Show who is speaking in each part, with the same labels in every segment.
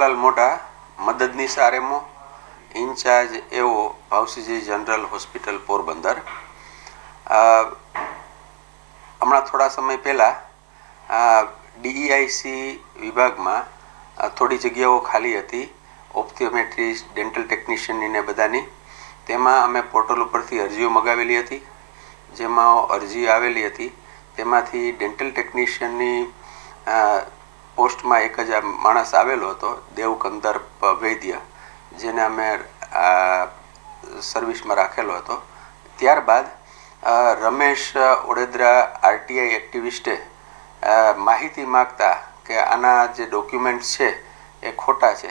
Speaker 1: અંબાલાલ મોટા મદદનીશ RMO, in charge એવો ભાવસીજી જનરલ હોસ્પિટલ પોરબંદર. હમણાં થોડા સમય પહેલાં ડીઈઆઈસી વિભાગમાં થોડી જગ્યાઓ ખાલી હતી, ઓપ્થિયોમેટ્રિસ્ટ, ડેન્ટલ ટેકનિશિયનની ને બધાની. તેમાં અમે પોર્ટલ ઉપરથી અરજીઓ મગાવેલી હતી. જેમાં અરજી આવેલી હતી. તેમાંથી ડેન્ટલ ટેકનિશિયનની પોસ્ટમાં એક જ માણસ આવેલો હતો, દેવકંદર પ- વૈદ્ય, જેને અમે સર્વિસમાં રાખેલો હતો. ત્યારબાદ રમેશ ઓડેદરા આરટીઆઈ એક્ટિવિસ્ટે માહિતી માગતા કે આના જે ડોક્યુમેન્ટ્સ છે એ ખોટા છે.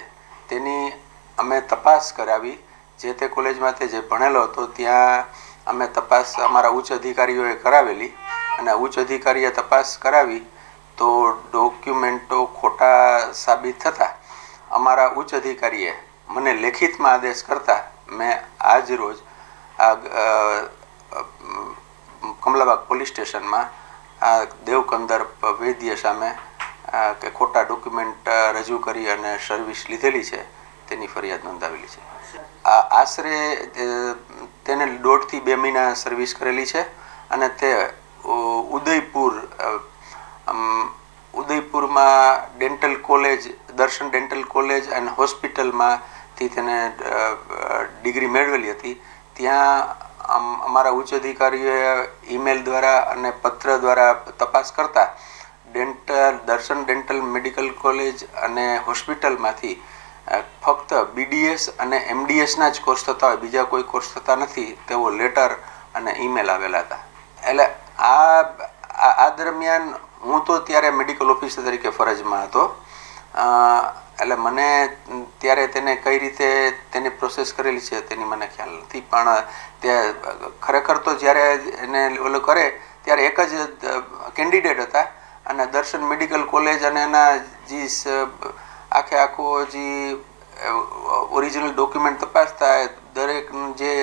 Speaker 1: તેની અમે તપાસ કરાવી. જે તે કોલેજમાં તે જે ભણેલો હતો, ત્યાં અમે તપાસ અમારા ઉચ્ચ અધિકારીઓએ કરાવેલી અને ઉચ્ચ અધિકારીએ તપાસ કરાવી તો ડોક્યુમેન્ટો ખોટા સાબિત થતા અમારા ઉચ્ચ અધિકારીએ મને લેખિતમાં આદેશ કરતા મેં આજ રોજ આ કમલાબાગ પોલીસ સ્ટેશનમાં આ દેવકંદર વૈદ્ય સામે કે ખોટા ડોક્યુમેન્ટ રજૂ કરી અને સર્વિસ લીધેલી છે, તેની ફરિયાદ નોંધાવેલી છે. આશરે તેને દોઢથી બે મહિના સર્વિસ કરેલી છે અને તે ઉદયપુર અમ, ઉદયપુરમાં dental college Darshan dental college અને હોસ્પિટલમાંથી તેને ડિગ્રી મેળવેલી હતી. ત્યાં અમ- અમારા ઉચ્ચ અધિકારીઓએ ઈમેલ દ્વારા અને પત્ર દ્વારા તપાસ કરતા ડેન્ટલ દર્શન ડેન્ટલ મેડિકલ કોલેજ અને હોસ્પિટલમાંથી ફક્ત બીડીએસ અને એમડીએસના જ કોર્સ થતા હોય. બીજા કોઈ કોર્સ થતા નથી. તેવો લેટર અને ઈમેલ આવેલા હતા. એટલે આ આ દરમિયાન હું તો ત્યારે મેડિકલ ઓફિસર તરીકે ફરજમાં હતો. એટલે મને ત્યારે તેને કઈ રીતે તેની પ્રોસેસ કરેલી છે તેની મને ખ્યાલ નથી. પણ તે ખરેખર તો જ્યારે એને ઓલું કરે ત્યારે એક જ કેન્ડિડેટ હતા અને દર્શન મેડિકલ કોલેજ અને એના જે આખે આખો જે ઓરિજિનલ ડોક્યુમેન્ટ તપાસતા દરેક જે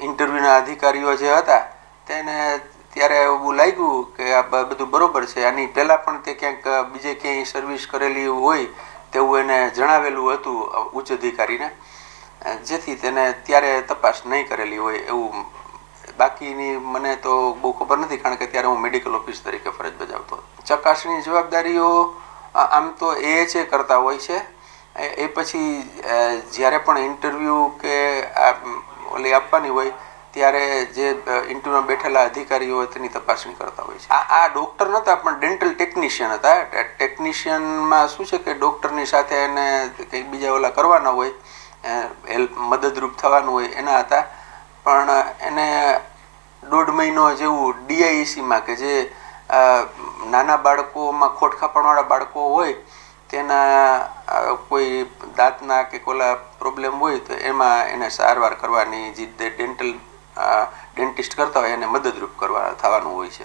Speaker 1: ઇન્ટરવ્યૂના અધિકારીઓ જે હતા તેને ત્યારે એવું લાગ્યું કે આ બધું બરોબર છે. આની પહેલાં પણ તે ક્યાંક બીજે ક્યાંય સર્વિસ કરેલી હોય તેવું એને જણાવેલું હતું ઉચ્ચ અધિકારીને. જેથી તેને ત્યારે તપાસ નહીં કરેલી હોય એવું. બાકીની મને તો બહુ ખબર નથી, કારણ કે ત્યારે હું મેડિકલ ઓફિસ તરીકે ફરજ બજાવતો ચકાસણી જવાબદારીઓ આમ તો એએચએ કરતા હોય છે. એ પછી જ્યારે પણ ઇન્ટરવ્યૂ કે ઓલી આપવાની હોય ત્યારે જે ઇન્ટરવ્યુમાં બેઠેલા અધિકારીઓ હોય તેની તપાસણી કરતા હોય છે. આ આ ડૉક્ટર નહોતા પણ ડેન્ટલ ટેકનિશિયન હતા. ટેકનિશિયનમાં શું છે કે ડૉક્ટરની સાથે એને કંઈક બીજા ઓલા કરવાના હોય હેલ્પ મદદરૂપ થવાનું હોય, એના હતા. પણ એને દોઢ મહિનો જેવું ડીઆઈસીમાં કે જે નાના બાળકોમાં ખોટ ખાપણવાળા બાળકો હોય, તેના કોઈ દાંતના કે કોલા પ્રોબ્લેમ હોય, તો એમાં એને સારવાર કરવાની જે ડેન્ટલ ડેન્ટિસ્ટ કરતા હોય એને મદદરૂપ કરવા થવાનું હોય છે.